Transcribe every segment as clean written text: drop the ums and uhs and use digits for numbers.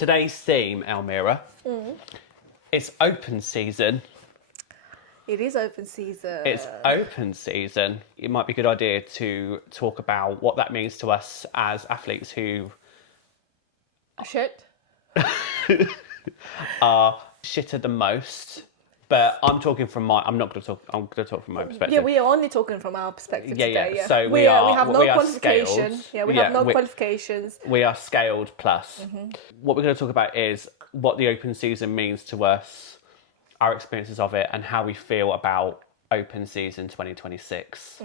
Today's theme, Elmira, it's open season. It is open season. It's open season. It might be a good idea to talk about what that means to us as athletes who Shit. are shitter the most. But I'm talking from my. I'm going to talk from my perspective. Yeah, we are only talking from our perspective today. Yeah. So we have no qualification. qualification. Yeah, we have no qualifications. We are scaled plus. What we're going to talk about is what the open season means to us, our experiences of it, and how we feel about open season 2026.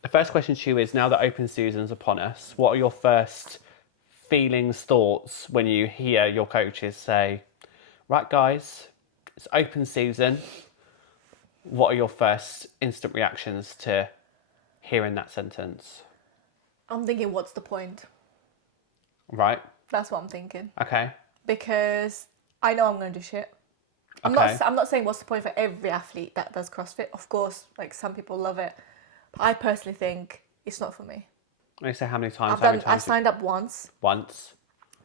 The first question to you is: now that open season's upon us, what are your first feelings, thoughts when you hear your coaches say, "Right, guys, it's open season"? What are your first instant reactions to hearing that sentence? I'm thinking, what's the point? Right. That's what I'm thinking. Okay. Because I know I'm going to do shit. I'm not saying what's the point for every athlete that does CrossFit. Of course, like some people love it. But I personally think it's not for me. Let me say how many times. I signed up once. Once.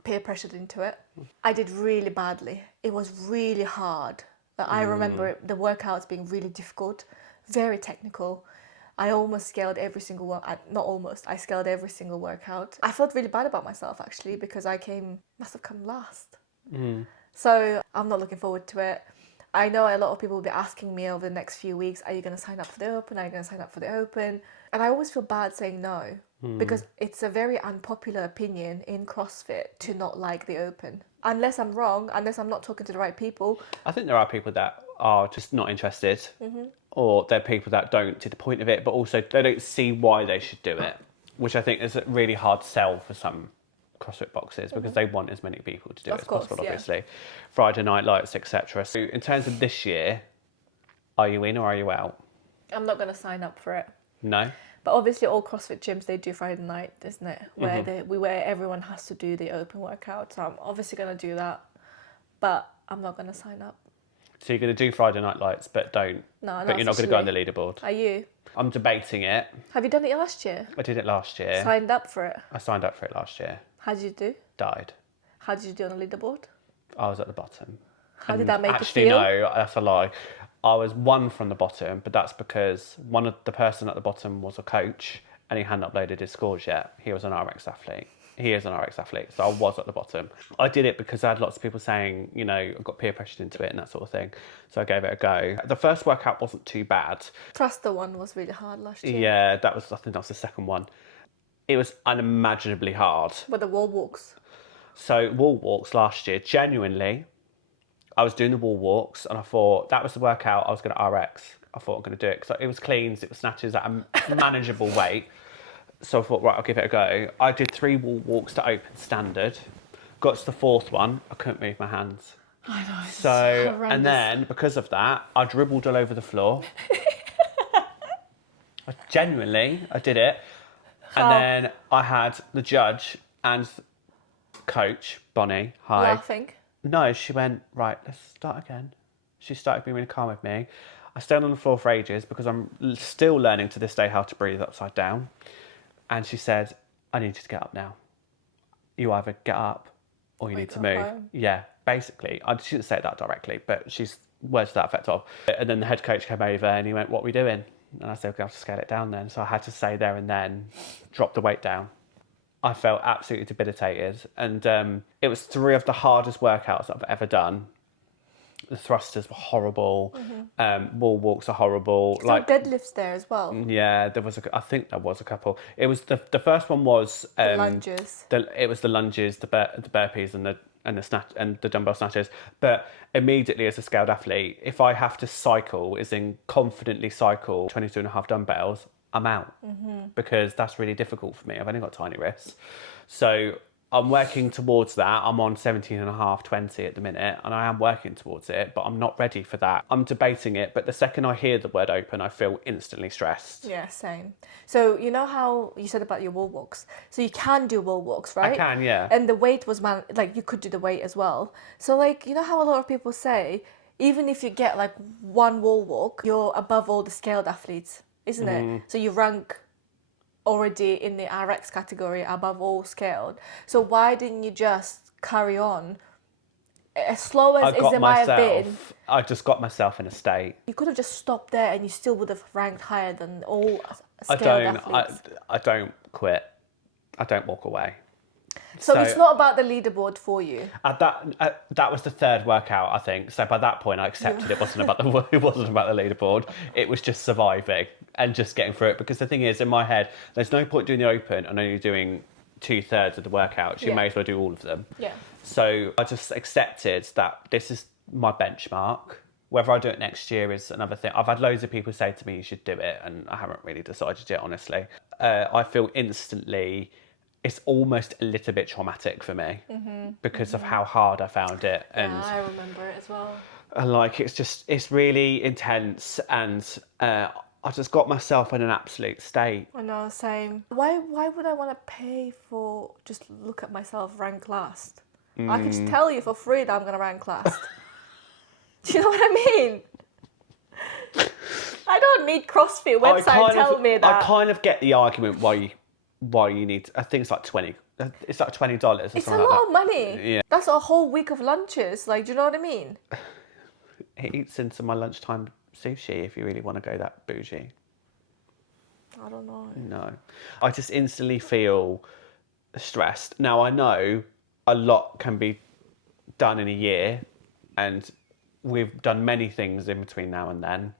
Peer pressured into it. I did really badly. It was really hard. I remember the workouts being really difficult, very technical. I almost scaled every single one. Not almost. I scaled every single workout. I felt really bad about myself actually because I must have come last. So I'm not looking forward to it. I know a lot of people will be asking me over the next few weeks, are you going to sign up for the Open? Are you going to sign up for the Open? And I always feel bad saying no because it's a very unpopular opinion in CrossFit to not like the Open. Unless I'm wrong, unless I'm not talking to the right people. I think there are people that are just not interested, or they're people that don't see the point of it, but also they don't see why they should do it, which I think is a really hard sell for some CrossFit boxes because they want as many people to do it as possible, obviously. Friday night lights, etc. So in terms of this year, are you in or are you out? I'm not going to sign up for it. No? But obviously all CrossFit gyms, they do Friday night, isn't it? Where everyone has to do the Open workout. So I'm obviously going to do that. But I'm not going to sign up. So you're going to do Friday night lights, but don't. No, but you're not going to go on the leaderboard. Are you? I'm debating it. Have you done it last year? I did it last year. Signed up for it? I signed up for it last year. How did you do? Died. How did you do on the leaderboard? I was at the bottom. How did that make you Actually, feel? no, that's a lie. I was one from the bottom, but that's because the person at the bottom was a coach and he hadn't uploaded his scores yet. He was an RX athlete. He is an RX athlete, so I was at the bottom. I did it because I had lots of people saying, I got peer pressured into it and that sort of thing. So I gave it a go. The first workout wasn't too bad. Thruster one was really hard last year. Yeah, I think that was the second one. It was unimaginably hard. With the wall walks. So wall walks last year, genuinely, I was doing the wall walks and I thought that was the workout I was going to RX. I thought I'm going to do it because it was cleans, it was snatches at a manageable weight. So I thought, right, I'll give it a go. I did 3 wall walks to open standard. Got to the 4th one, I couldn't move my hands. I know. So, and then because of that, I dribbled all over the floor. I did it. And then I had the judge and coach, Bonnie, hi. Laughing? No, she went, right, let's start again. She started being really calm with me. I stayed on the floor for ages because I'm still learning to this day how to breathe upside down. And she said, I need you to get up now. You either get up or you need to move. Home. Yeah, basically. She didn't say that directly, but she's words to that effect of. And then the head coach came over and he went, what are we doing? And I said, we're going to have to scale it down then. So I had to say there and then, drop the weight down. I felt absolutely debilitated. And it was 3 of the hardest workouts I've ever done. The thrusters were horrible. Wall walks are horrible. So deadlifts there as well. Yeah, I think there was a couple. It was the first one was the lunges. It was the lunges, the burpees, and the snatch and the dumbbell snatches. But immediately as a scaled athlete, if I have to cycle, confidently cycle 22.5 dumbbells, I'm out because that's really difficult for me. I've only got tiny wrists, so I'm working towards that. I'm on 17.5, 20 at the minute, and I am working towards it, but I'm not ready for that. I'm debating it, but the second I hear the word open, I feel instantly stressed. Yeah, same. So you know how you said about your wall walks? So you can do wall walks, right? I can, yeah. And the weight was, you could do the weight as well. So you know how a lot of people say, even if you get 1 wall walk, you're above all the scaled athletes, isn't it? So you rank already in the RX category above all scaled. So why didn't you just carry on as slow as it might have been, I just got myself in a state. you could have just stopped there and you still would have ranked higher than all scaled athletes. I don't quit. I don't walk away. So it's not about the leaderboard for you. That was the third workout, I think. So by that point, I accepted it wasn't about the leaderboard. It was just surviving and just getting through it. Because the thing is, in my head, there's no point doing the open and only doing 2/3 of the workouts. You may as well do all of them. Yeah. So I just accepted that this is my benchmark. Whether I do it next year is another thing. I've had loads of people say to me, you should do it, and I haven't really decided yet, honestly. I feel instantly it's almost a little bit traumatic for me because of how hard I found it. And I remember it as well. And like, it's really intense, and I just got myself in an absolute state. I know, same. Why would I want to pay for just look at myself rank last? I can just tell you for free that I'm going to rank last. Do you know what I mean? I don't need CrossFit website to tell me that. I kind of get the argument why you need. I think it's like $20. It's like $20 or it's something a lot like of money. Yeah. That's a whole week of lunches. Like, do you know what I mean? It eats into my lunchtime sushi if you really want to go that bougie. I don't know. No, I just instantly feel stressed. Now I know a lot can be done in a year, and we've done many things in between now and then.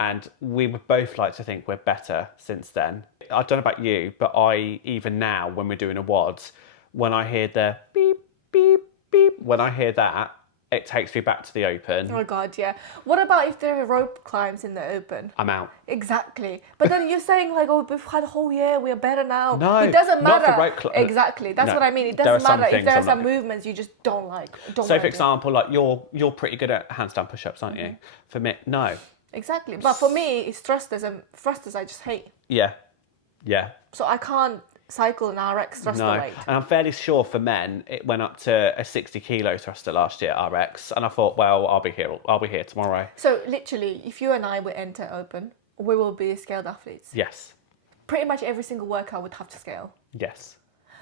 And we would both like to think we're better since then. I don't know about you, but even now, when we're doing a WOD, when I hear the beep, beep, beep, when I hear that, it takes me back to the open. Oh, God, yeah. What about if there are rope climbs in the open? I'm out. Exactly. But then you're saying, like, oh, we've had a whole year, we are better now. No, it doesn't matter. not for rope climbs. Exactly. That's what I mean. It doesn't matter if there are some movements you just don't like. So, for example, like you're pretty good at handstand push-ups, aren't you? For me, no. Exactly. But for me, it's thrusters, and thrusters I just hate. Yeah. So I can't cycle an RX thruster weight. And I'm fairly sure for men, it went up to a 60 kilo thruster last year, RX. And I thought, well, I'll be here tomorrow. So literally, if you and I would enter open, we will be scaled athletes. Yes. Pretty much every single workout would have to scale. Yes.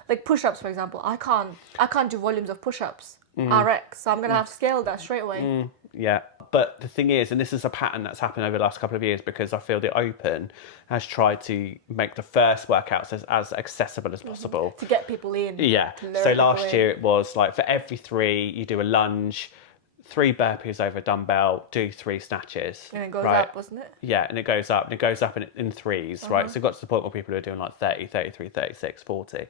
Like push-ups, for example. I can't do volumes of push-ups, RX. So I'm going to have to scale that straight away. Yeah. But the thing is, and this is a pattern that's happened over the last couple of years, because I feel the Open has tried to make the first workouts as accessible as possible. To get people in. Yeah. So last year it was like for every 3, you do a lunge, 3 burpees over a dumbbell, do 3 snatches. And it goes up, wasn't it? Yeah, and it goes up, and it goes up in threes, right? So it got to the point where people are doing like 30, 33, 36, 40.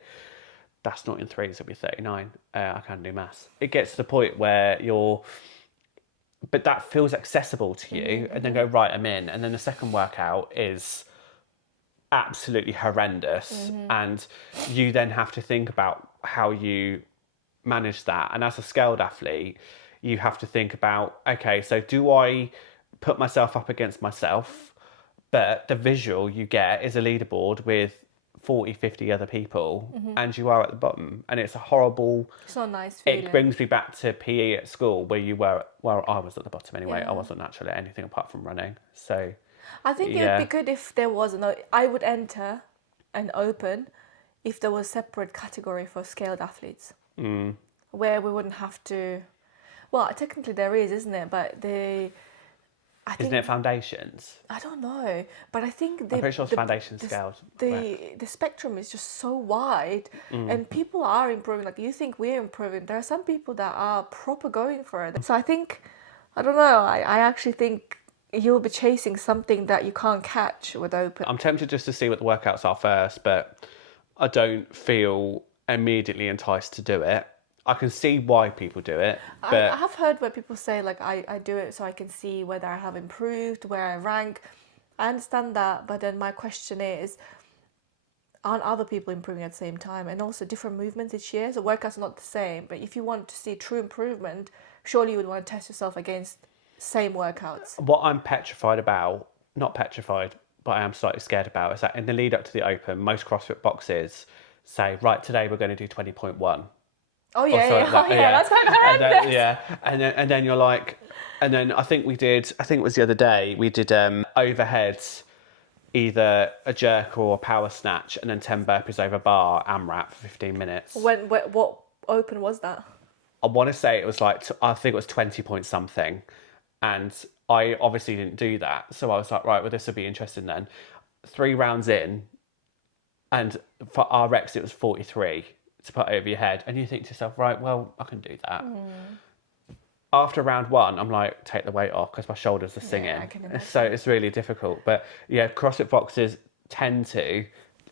That's not in threes, it'll be 39. I can't do maths. It gets to the point where but that feels accessible to you, and then go, right, I'm in. And then the second workout is absolutely horrendous, and you then have to think about how you manage that. And as a scaled athlete, you have to think about, okay, so do I put myself up against myself? But the visual you get is a leaderboard with 40, 50 other people, and you are at the bottom, and it's a horrible. It's not a nice feeling. It brings me back to PE at school, where you were. Well, I was at the bottom anyway. I wasn't naturally at anything apart from running. So I think it would be good if there was I would enter an open if there was a separate category for scaled athletes, where we wouldn't have to. Well, technically there is, isn't it? But isn't it foundations? I don't know, but I think I'm pretty sure it's foundation scales. The spectrum is just so wide, and people are improving. Like, you think we're improving, there are some people that are proper going for it. So I think, I don't know, I actually think you'll be chasing something that you can't catch with open. I'm tempted just to see what the workouts are first, but I don't feel immediately enticed to do it. I can see why people do it. But I have heard where people say, like, I do it so I can see whether I have improved, where I rank. I understand that, but then my question is, aren't other people improving at the same time? And also different movements each year, so workouts are not the same. But if you want to see true improvement, surely you would want to test yourself against same workouts. What I'm petrified about, not petrified, but I am slightly scared about, is that in the lead up to the Open, most CrossFit boxes say, right, today we're going to do 20.1. Oh yeah, that's what I heard. And then you're like, and then I think it was the other day, we did overheads, either a jerk or a power snatch, and then 10 burpees over bar, AMRAP for 15 minutes. What open was that? I want to say it was like, I think it was 20 point something. And I obviously didn't do that. So I was like, right, well, this will be interesting then. 3 rounds in, and for RX, it was 43 to put over your head. And you think to yourself, right, well, I can do that. After round 1, I'm like, take the weight off because my shoulders are singing. Yeah, I can imagine. So it's really difficult. But yeah, CrossFit boxers tend to,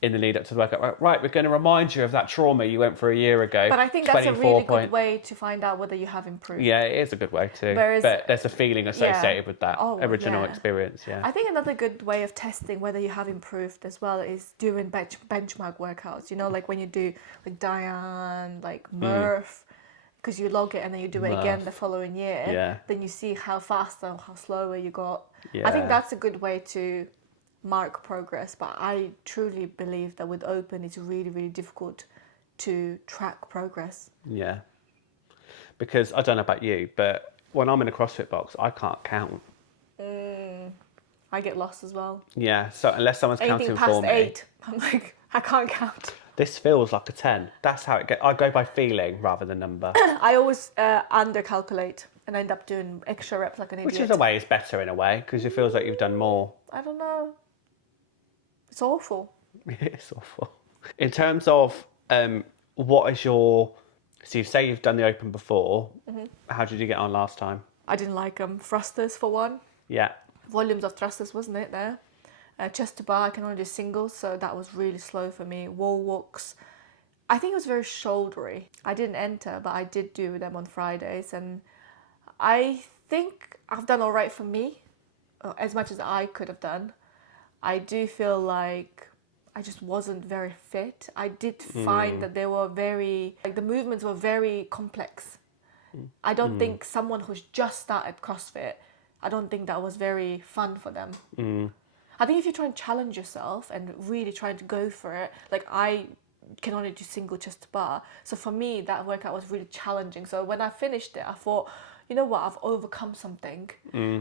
in the lead up to the workout, right, we're going to remind you of that trauma you went through a year ago. But I think that's a really good way to find out whether you have improved. Yeah, it is a good way too. Whereas, but there's a feeling associated with that original yeah. experience. Yeah. I think another good way of testing whether you have improved as well is doing benchmark workouts. You know, like when you do like Diane, like Murph, because you log it and then you do it again the following year. Yeah. Then you see how fast or how slower you got. Yeah. I think that's a good way to mark progress. But I truly believe that with Open, it's really, really difficult to track progress. Yeah. Because I don't know about you, but when I'm in a CrossFit box, I can't count. I get lost as well. Yeah, so unless someone's counting for me. Anything past 8, I'm like, I can't count. This feels like a 10. That's how it gets. I go by feeling rather than number. I always under-calculate and end up doing extra reps like an idiot. Which is a way is better in a way, because it feels like you've done more. I don't know. It's awful. It's awful. In terms of what is your... So you say you've done the Open before. How did you get on last time? I didn't like thrusters for one. Yeah. Volumes of thrusters, wasn't it, there? Chest to bar, I can only do singles, so that was really slow for me. Wall walks, I think it was very shouldery. I didn't enter, but I did do them on Fridays, and I think I've done all right for me, as much as I could have done. I do feel like I just wasn't very fit. I did find that they were the movements were very complex. I don't think someone who's just started CrossFit, I don't think that was very fun for them. I think if you try and challenge yourself and really trying to go for it, like I can only do single chest to bar. So for me, that workout was really challenging. So when I finished it, I thought, you know what, I've overcome something.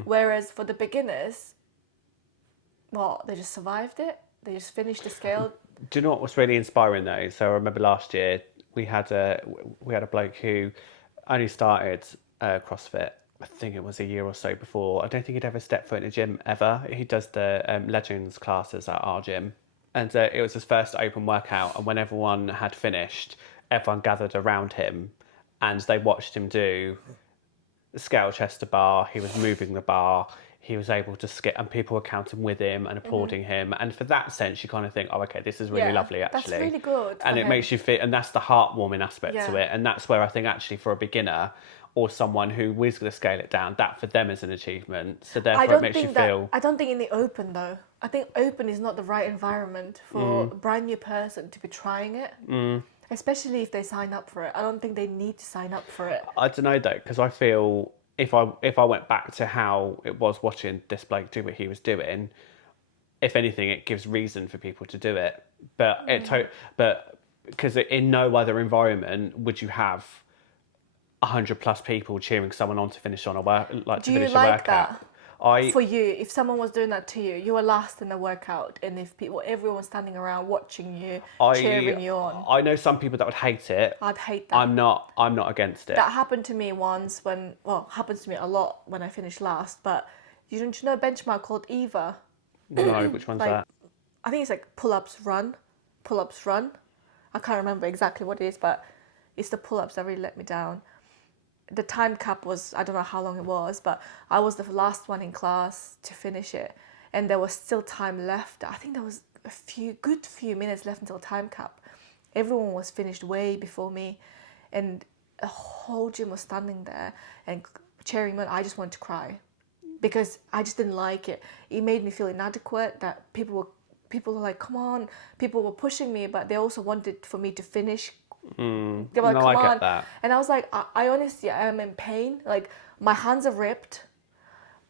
Whereas for the beginners, well, they just survived it. They just finished the scale. Do you know what was really inspiring though? So I remember last year we had a bloke who only started CrossFit. I think it was a year or so before. I don't think he'd ever stepped foot in a gym ever. He does the Legends classes at our gym. And it was his first Open workout. And when everyone had finished, everyone gathered around him and they watched him do the scale chest to bar. He was moving the bar. He was able to skip, and people were counting with him and applauding him. And for that sense, you kind of think, oh, okay, this is really lovely, actually. That's really good. And it makes you feel, and that's the heartwarming aspect to it. And that's where I think actually for a beginner or someone who is going to scale it down, that for them is an achievement. So therefore it makes you feel... I don't think in the Open though. I think Open is not the right environment for a brand new person to be trying it. Especially if they sign up for it. I don't think they need to sign up for it. I don't know though, because I feel if I went back to how it was watching this bloke do what he was doing, if anything, it gives reason for people to do it. But because in no other environment would you have 100+ people cheering someone on to finish on a workout. Do you like that? For you, if someone was doing that to you, you were last in the workout, and if everyone was standing around watching you, cheering you on. I know some people that would hate it. I'd hate that. I'm not against it. That happened to me once happens to me a lot when I finished last. But you know a benchmark called Eva? No, which one's that? I think it's like pull-ups, run. I can't remember exactly what it is, but it's the pull-ups that really let me down. The time cap was, I don't know how long it was, but I was the last one in class to finish it. And there was still time left. I think there was a good few minutes left until time cap. Everyone was finished way before me. And the whole gym was standing there and cheering me on. I just wanted to cry because I just didn't like it. It made me feel inadequate that people were like, come on. People were pushing me, but they also wanted for me to finish. They were like, come on. I get that. And I was like, I honestly am in pain. Like my hands are ripped.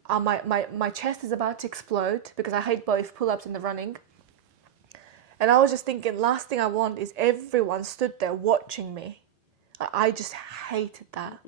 My chest is about to explode because I hate both pull-ups and the running. And I was just thinking, last thing I want is everyone stood there watching me. I just hated that.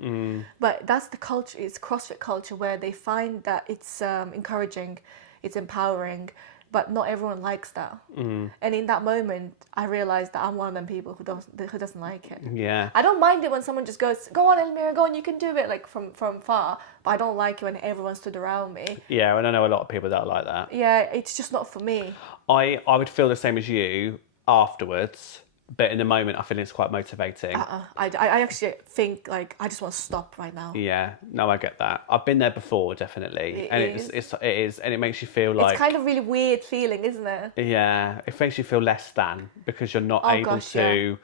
But that's the culture. It's CrossFit culture where they find that it's encouraging, it's empowering. but not everyone likes that. And in that moment, I realized that I'm one of them people who doesn't like it. Yeah. I don't mind it when someone just goes, go on, Elmira, go on, you can do it, like from far. But I don't like it when everyone stood around me. Yeah, and I know a lot of people that are like that. Yeah, it's just not for me. I would feel the same as you afterwards, but in the moment, I feel it's quite motivating. I actually think, like, I just want to stop right now. Yeah, no, I get that. I've been there before, definitely, it is, and it makes you feel like it's kind of really weird feeling, isn't it? Yeah, it makes you feel less than because you're not able to.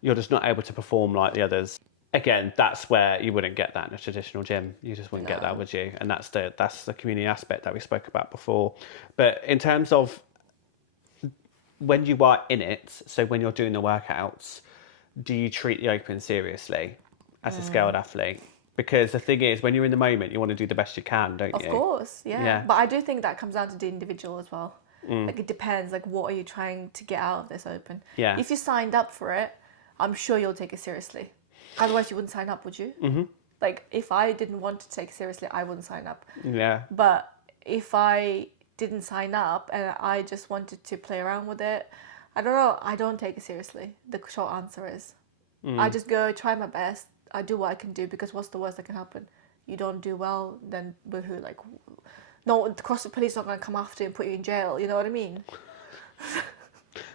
You're just not able to perform like the others. Again, that's where you wouldn't get that in a traditional gym. You just wouldn't get that, would you? And that's the community aspect that we spoke about before. But in terms of when you are in it, so when you're doing the workouts, do you treat the Open seriously as a scaled athlete? Because the thing is, when you're in the moment, you want to do the best you can, don't you? Of course, yeah. But I do think that comes down to the individual as well. Like, it depends, like, what are you trying to get out of this Open? Yeah. If you signed up for it, I'm sure you'll take it seriously. Otherwise, you wouldn't sign up, would you? Mm-hmm. Like, if I didn't want to take it seriously, I wouldn't sign up. Yeah. But if I didn't sign up and I just wanted to play around with it, I don't know, I don't take it seriously. The short answer is, I just go try my best. I do what I can do, because what's the worst that can happen? You don't do well, then woohoo, like, no, the CrossFit police are not going to come after you and put you in jail, you know what I mean?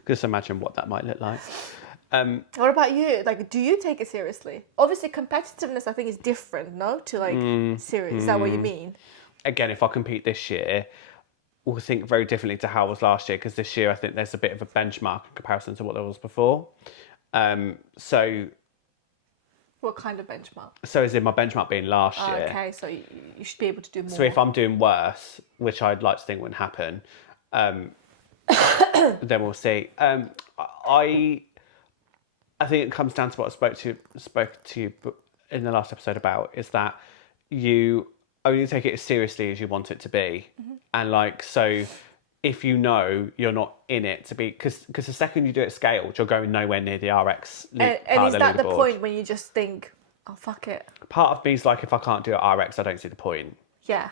Just imagine what that might look like. What about you? Like, do you take it seriously? Obviously, competitiveness, I think, is different, no? To, like, serious. Is that what you mean? Again, if I compete this year, we'll think very differently to how it was last year, because this year I think there's a bit of a benchmark in comparison to what there was before. So What kind of benchmark? So is in my benchmark being last year. Okay, so you should be able to do more. So if I'm doing worse, which I'd like to think wouldn't happen, then we'll see. I think it comes down to what I spoke to you in the last episode about, is that you only take it as seriously as you want it to be. And like, so if you know you're not in it to be, because the second you do it scaled, you're going nowhere near the RX and is that the point when you just think, oh, fuck it? Part of me is like, if I can't do it RX, I don't see the point. Yeah.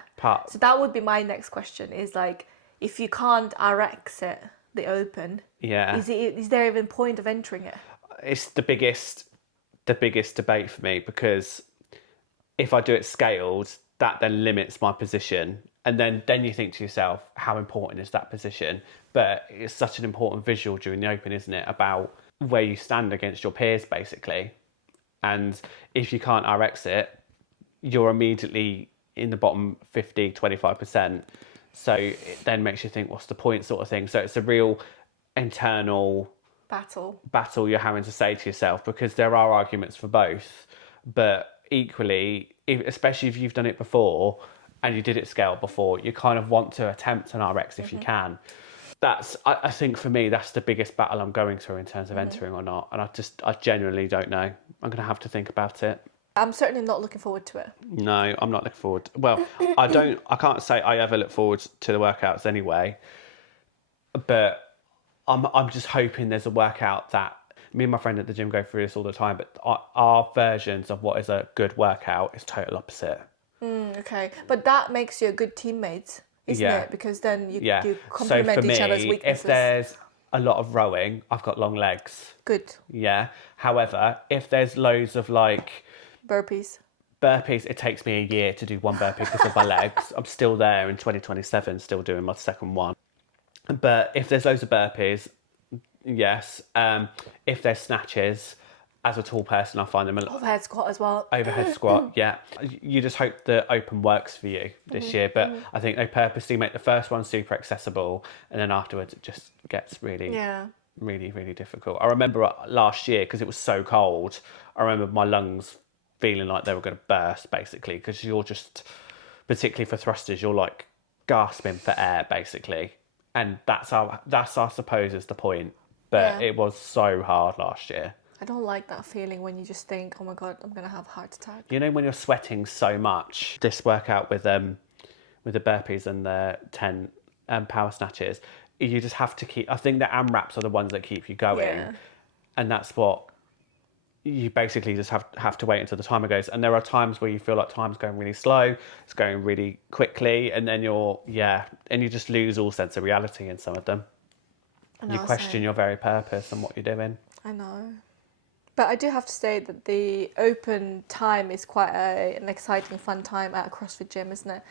So that would be my next question, is like, if you can't RX it, the Open, is there even point of entering it? It's the biggest debate for me, because if I do it scaled, that then limits my position. And then you think to yourself, how important is that position? But it's such an important visual during the Open, isn't it? About where you stand against your peers, basically. And if you can't RX it, you're immediately in the bottom 50, 25%. So it then makes you think, what's the point, sort of thing. So it's a real internal battle you're having to say to yourself, because there are arguments for both. But equally, especially if you've done it before, and you did it scaled before, you kind of want to attempt an RX if you can. I think for me, that's the biggest battle I'm going through in terms of entering or not. And I genuinely don't know. I'm going to have to think about it. I'm certainly not looking forward to it. No, I'm not looking forward. Well, I can't say I ever look forward to the workouts anyway. But I'm just hoping there's a workout that, me and my friend at the gym go through this all the time, but our versions of what is a good workout is total opposite. Okay, but that makes you a good teammate, isn't it? Because then you complement each other's weaknesses. If there's a lot of rowing, I've got long legs. Good. Yeah. However, if there's loads of like burpees, it takes me a year to do one burpee because of my legs. I'm still there in 2027, still doing my second one. But if there's loads of burpees, yes. If there's snatches, as a tall person, I find them overhead squat as well. Overhead squat, yeah. You just hope the Open works for you this year, but I think they purposely make the first one super accessible, and then afterwards it just gets really, really difficult. I remember last year, because it was so cold, I remember my lungs feeling like they were going to burst, basically, because you're just, particularly for thrusters, you're like gasping for air, basically, and that's I suppose is the point. But it was so hard last year. I don't like that feeling when you just think, oh my God, I'm going to have a heart attack. You know, when you're sweating so much, this workout with the burpees and the 10 power snatches, you just have to keep, I think the AMRAPs are the ones that keep you going. Yeah. And that's what you basically just have to wait until the timer goes. And there are times where you feel like time's going really slow, it's going really quickly, and then and you just lose all sense of reality in some of them. You question your very purpose and what you're doing. I know. But I do have to say that the open time is quite an exciting, fun time at a CrossFit gym, isn't it?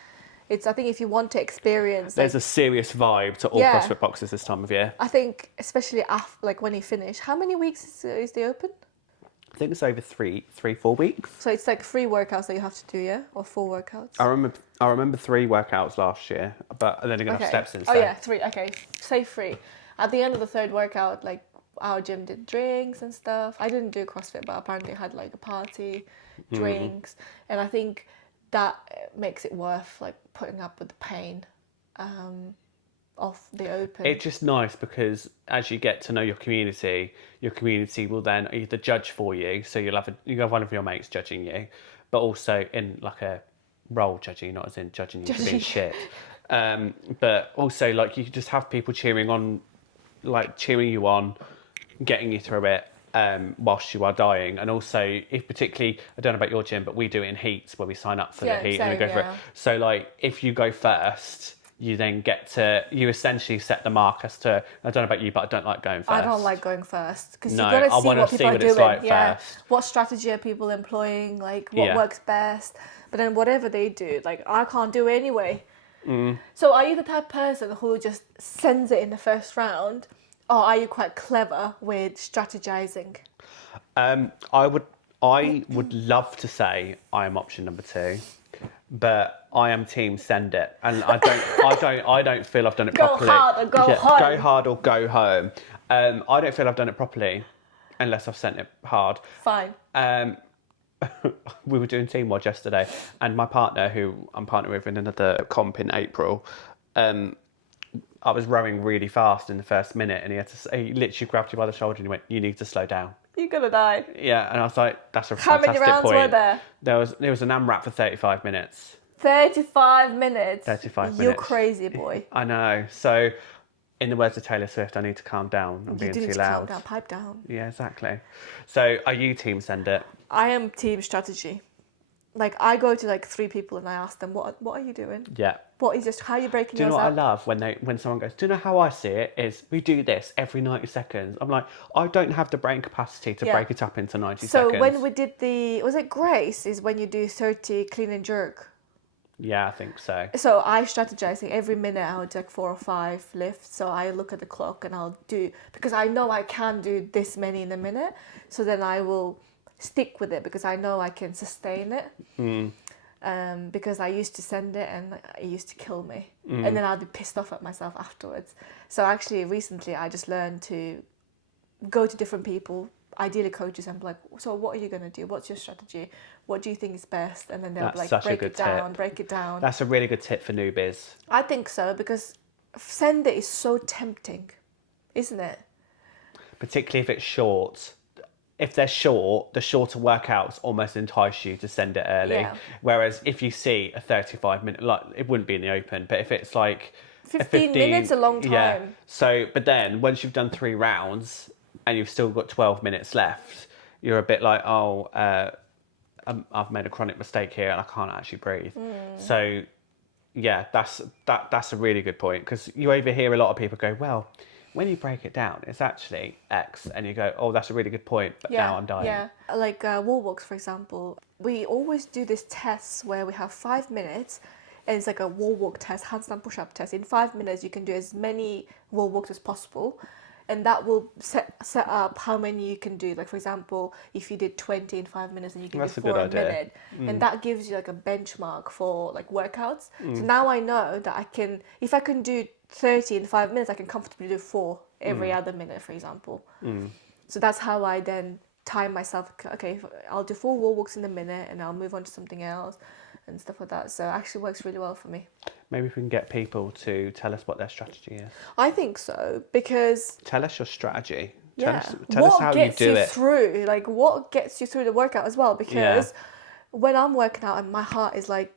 I think if you want to experience... There's a serious vibe to all CrossFit boxes this time of year. I think, especially after, like when you finish, how many weeks is the open? I think it's over 4 weeks. So it's like 3 workouts that you have to do, yeah? Or 4 workouts? I remember 3 workouts last year, but then you're going to have steps in. Oh yeah, 3, okay. Say 3. At the end of the 3rd workout, like, our gym did drinks and stuff. I didn't do CrossFit, but apparently had like a party, drinks, and I think that makes it worth like putting up with the pain of the open. It's just nice because as you get to know your community will then either judge for you, so you have one of your mates judging you, but also in like a role judging, not as in judging you for being shit. But also like you just have people cheering you on, getting you through it whilst you are dying. And also, if particularly, I don't know about your gym, but we do it in heats where we sign up for the heat and we go for it. So like if you go first, you then you essentially set the mark as to, I don't know about you, but I don't like going first. I don't like going first because you've got to see what people are doing. First. What strategy are people employing? Like what works best? But then whatever they do, like I can't do it anyway. So are you the type of person who just sends it in the first round? Or are you quite clever with strategizing? I would love to say I am option number 2, but I am team send it, and I don't feel I've done it properly. Go hard or go home. Go hard or go home. I don't feel I've done it properly unless I've sent it hard. Fine. We were doing team watch yesterday, and my partner, who I'm partnered with in another comp in April, I was rowing really fast in the first minute, and he literally grabbed you by the shoulder and he went, "You need to slow down. You're gonna die." Yeah, and I was like, "That's a How fantastic many rounds point." were there? There was an AMRAP for 35 minutes. 35 minutes. 35 minutes. You're crazy, boy. I know. So, in the words of Taylor Swift, I need to calm down. I'm being too loud. You do need to calm down, pipe down. Yeah, exactly. So, are you team send it? I am team strategy. Like I go to like 3 people and I ask them, what are you doing? Yeah. What is how are you breaking yours up? Do you know what I love when someone goes, do you know how I see it is we do this every 90 seconds. I'm like, I don't have the brain capacity to break it up into 90 seconds. So when we did was it Grace is when you do 30 clean and jerk? Yeah, I think so. So I strategize every minute I would do like 4 or 5 lifts. So I look at the clock and I'll do, because I know I can do this many in a minute. So then I will stick with it because I know I can sustain it. Because I used to send it and it used to kill me. And then I'd be pissed off at myself afterwards. So actually recently I just learned to go to different people, ideally coaches, and be like, so what are you going to do? What's your strategy? What do you think is best? And then they'll be like, break it down. That's a really good tip for newbies. I think so, because send it is so tempting, isn't it? Particularly if it's short. If they're short, the shorter workouts almost entice you to send it early. Yeah. Whereas if you see a 35-minute, like it wouldn't be in the open, but if it's like 15 minutes, a long time. Yeah. So, but then once you've done 3 rounds and you've still got 12 minutes left, you're a bit like, I've made a chronic mistake here and I can't actually breathe. So, yeah, that's a really good point, because you overhear a lot of people go, well, when you break it down, it's actually X, and you go, oh, that's a really good point, but now I'm dying. Yeah, like wall walks, for example. We always do this test where we have 5 minutes, and it's like a wall walk test, handstand push-up test. In 5 minutes, you can do as many wall walks as possible, and that will set up how many you can do. Like, for example, if you did 20 in 5 minutes, and you can do 4 a minute, and that gives you like a benchmark for like workouts. So now I know that I can, if I can do 30 in 5 minutes, I can comfortably do 4 every other minute, for example. So that's how I then time myself. Okay, I'll do 4 wall walks in a minute and I'll move on to something else and stuff like that. So it actually works really well for me. Maybe we can get people to tell us what their strategy is. I think so, because... Tell us your strategy. Tell us how you do it. Through, like what gets you through the workout as well, because when I'm working out and my heart is like,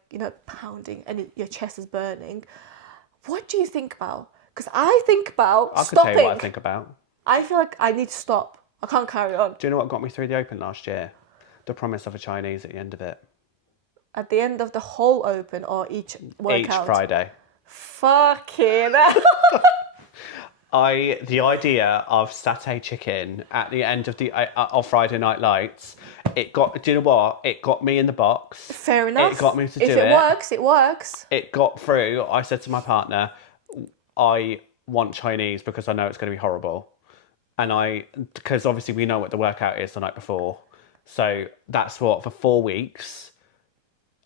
pounding and your chest is burning, what do you think about? Because I think about stopping. I can tell you what I think about. I feel like I need to stop. I can't carry on. Do you know what got me through the Open last year? The promise of a Chinese at the end of it. At the end of the whole Open or each workout? Each Friday. Fucking The idea of satay chicken at the end of the of Friday Night Lights, do you know what? It got me in the box. Fair enough. It got me to do it. If it works, it works. It got through. I said to my partner, I want Chinese because I know it's going to be horrible. Because obviously we know what the workout is the night before. So that's what, for 4 weeks,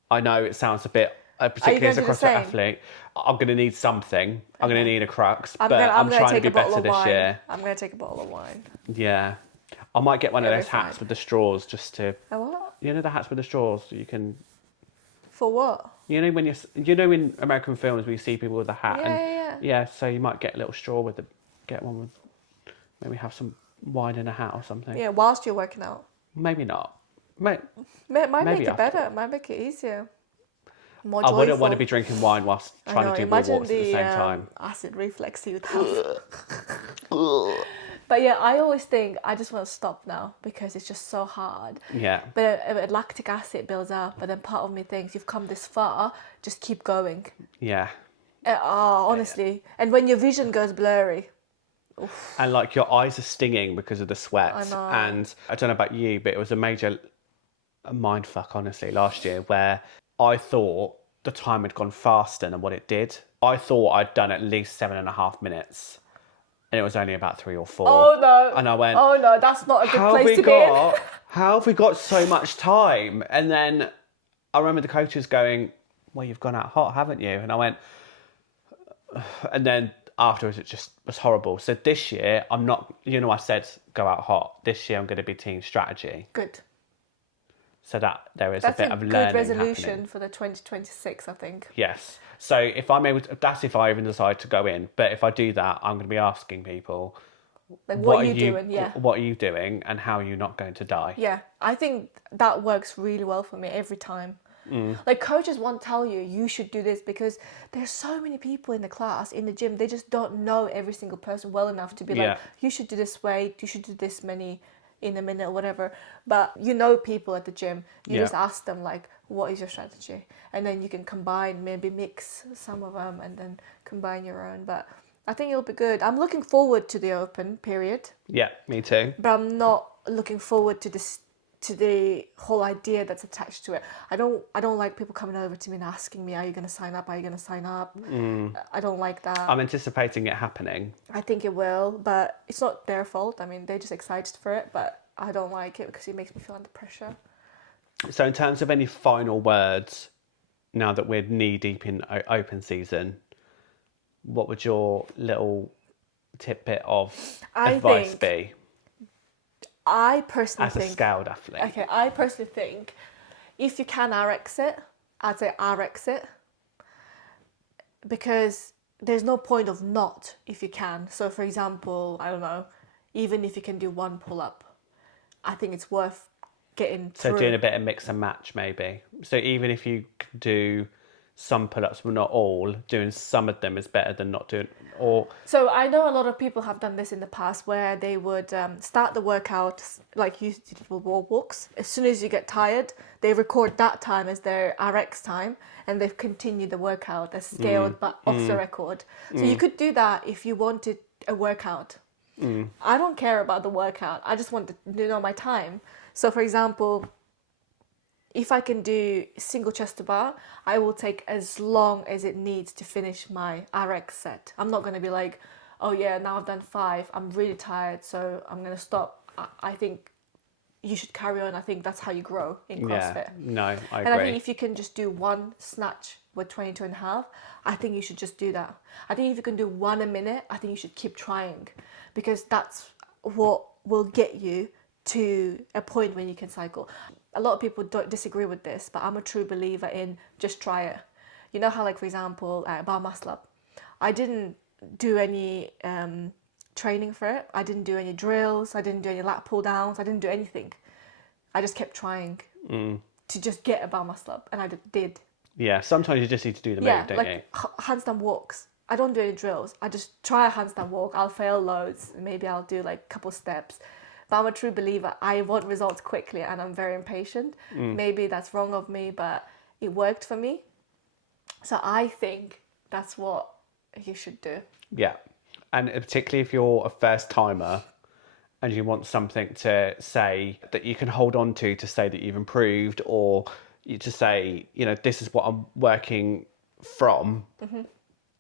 I know it sounds a bit, particularly as a CrossFit athlete, I'm going to need something. I'm going to need a crux, but I'm trying to be better this year. I'm going to take a bottle of wine. Yeah. I might get one of those hats with the straws just to... A what? You know the hats with the straws? You can... For what? You know when in American films where you see people with a hat? Yeah. So you might get a little straw get one with... Maybe have some wine in a hat or something. Yeah, whilst you're working out. Maybe not. It might make it better. It might make it easier. More joyful. I wouldn't want to be drinking wine whilst trying to do more walks at the same time. Acid reflux you would have. But yeah, I always think I just want to stop now because it's just so hard. Yeah. But lactic acid builds up, but then part of me thinks you've come this far, just keep going. Yeah. Honestly. And when your vision goes blurry. Oof. And like your eyes are stinging because of the sweat. I know. And I don't know about you, but it was a major mind fuck, honestly, last year where I thought the time had gone faster than what it did. I thought I'd done at least 7.5 minutes. And it was only about 3 or 4. Oh no. And I went, oh no, that's not a good place to be in. How have we got so much time? And then I remember the coaches going, well, you've gone out hot, haven't you? And I went, and then afterwards it just was horrible. So this year I'm not, I said go out hot. This year I'm going to be team strategy. Good. So that there is a bit of learning That's a good resolution happening. For the 2026, I think. Yes. So if I'm able to, that's if I even decide to go in. But if I do that, I'm going to be asking people, like, what are you doing? Yeah. What are you doing and how are you not going to die? Yeah. I think that works really well for me every time. Like coaches won't tell you should do this because there's so many people in the class, in the gym, they just don't know every single person well enough to be like, you should do this weight, you should do this many in a minute or whatever. But people at the gym, you just ask them like, what is your strategy? And then you can combine, maybe mix some of them and then combine your own. But I think it'll be good. I'm looking forward to the Open period. Yeah, me too. But I'm not looking forward to the whole idea that's attached to it. I don't like people coming over to me and asking me, are you going to sign up? Are you going to sign up? I don't like that. I'm anticipating it happening. I think it will, but it's not their fault. I mean, they're just excited for it, but I don't like it because it makes me feel under pressure. So in terms of any final words, now that we're knee deep in Open season, what would your little tidbit of advice be? I personally think... As a scaled athlete. Okay, I personally think if you can RX it, I'd say RX it. Because there's no point of not if you can. So for example, I don't know, even if you can do 1 pull-up, I think it's worth getting through. So doing a bit of mix and match maybe. So even if you do some pull-ups but not all, doing some of them is better than not doing all. So I know a lot of people have done this in the past where they would start the workout like you did with wall walks. As soon as you get tired, they record that time as their RX time and they've continued the workout as scaled but off the record. So you could do that if you wanted a workout. I don't care about the workout. I just want to know my time. So for example, if I can do single chest to bar, I will take as long as it needs to finish my RX set. I'm not going to be like, oh yeah, now I've done 5. I'm really tired, so I'm going to stop. I think you should carry on. I think that's how you grow in CrossFit. Yeah, no, I agree. And I think if you can just do 1 snatch with 22.5, I think you should just do that. I think if you can do 1 a minute, I think you should keep trying because that's what will get you to a point when you can cycle. A lot of people don't disagree with this, but I'm a true believer in just try it. You know how, like, for example, bar muscle up, I didn't do any training for it. I didn't do any drills. I didn't do any lat pull downs. I didn't do anything. I just kept trying to just get a bar muscle up, and I did. Yeah, sometimes you just need to do the move, don't you? Handstand walks. I don't do any drills. I just try a handstand walk. I'll fail loads. Maybe I'll do like a couple steps. But I'm a true believer. I want results quickly and I'm very impatient. Maybe that's wrong of me, but it worked for me. So I think that's what you should do. Yeah. And particularly if you're a first timer and you want something to say that you can hold on to say that you've improved, or you to say, you know, this is what I'm working from,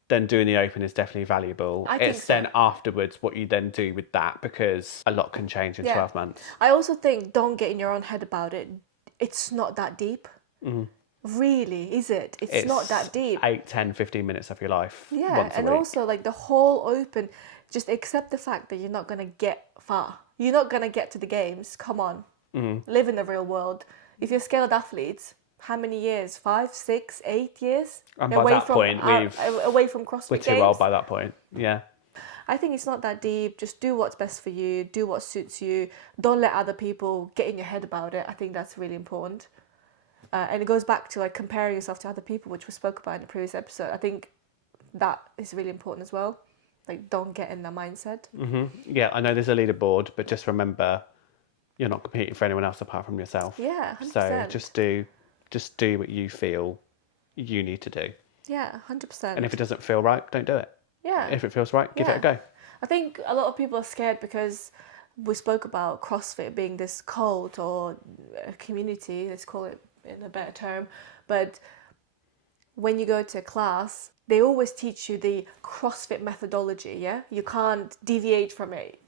then doing the Open is definitely valuable. I think It's so. then afterwards what you then do with that, because a lot can change in 12 months. I also think don't get in your own head about it. It's not that deep. Really, is it? It's not that deep. 8, 10, 15 minutes of your life Yeah, once a and week. also like the whole Open, just accept the fact that you're not going to get far. You're not going to get to the games. Come on. Live in the real world. If you're scaled athletes, how many years? 5, 6, 8 years? And by that point, away from CrossFit we're games? too old by that point. Yeah. I think it's not that deep. Just do what's best for you. Do what suits you. Don't let other people get in your head about it. I think that's really important. And it goes back to like comparing yourself to other people, which we spoke about in the previous episode. I think that is really important as well. Like, don't get in that mindset. Yeah, I know there's a leaderboard, but just remember, you're not competing for anyone else apart from yourself. Yeah, 100%. So just do what you feel you need to do. Yeah, 100%. And if it doesn't feel right, don't do it. Yeah. If it feels right, give it a go. I think a lot of people are scared because we spoke about CrossFit being this cult or a community, let's call it in a better term. But when you go to a class, they always teach you the CrossFit methodology, yeah? You can't deviate from it.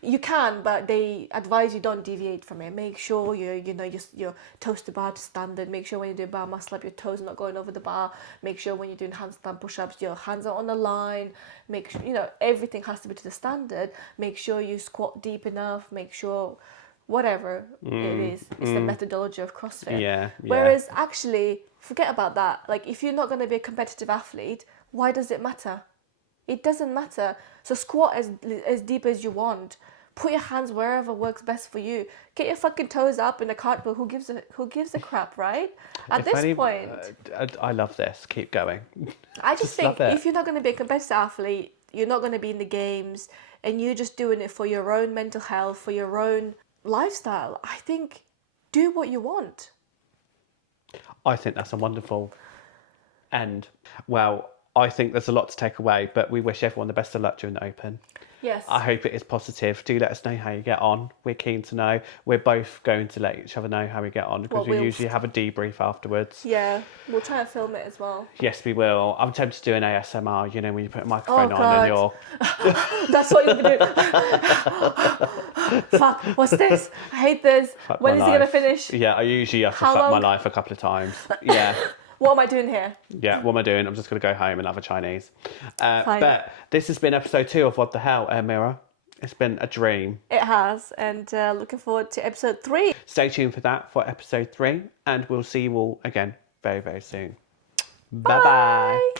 You can, but they advise you don't deviate from it. Make sure your toes to bar to standard. Make sure when you do bar muscle up, your toes are not going over the bar. Make sure when you're doing handstand push-ups, your hands are on the line. Make sure, everything has to be to the standard. Make sure you squat deep enough. Make sure whatever it is, it's the methodology of CrossFit. Yeah. Whereas actually, forget about that. Like, if you're not going to be a competitive athlete, why does it matter? It doesn't matter. So squat as deep as you want. Put your hands wherever works best for you. Get your fucking toes up in a cartwheel. Who gives a crap, right? At this point, I love this. Keep going. I just think love it. if you're not going to be a competitive athlete, you're not going to be in the games, and you're just doing it for your own mental health, for your own lifestyle, I think do what you want. I think that's a wonderful end. Well, I think there's a lot to take away, but we wish everyone the best of luck during the Open. Yes. I hope it is positive. Do let us know how you get on. We're keen to know. We're both going to let each other know how we get on, because we usually have a debrief afterwards. Yeah, we'll try and film it as well. Yes, we will. I'm tempted to do an ASMR, when you put a microphone on and you're... That's what you're going to do. Fuck, what's this? I hate this. When is it going to finish? Yeah, I usually have to fuck my life a couple of times. Yeah. What am I doing here? Yeah, what am I doing? I'm just going to go home and have a Chinese. But this has been episode 2 of What the Hell, Mira. It's been a dream. It has, and looking forward to episode 3. Stay tuned for that, for episode 3, and we'll see you all again very, very soon. Bye-bye.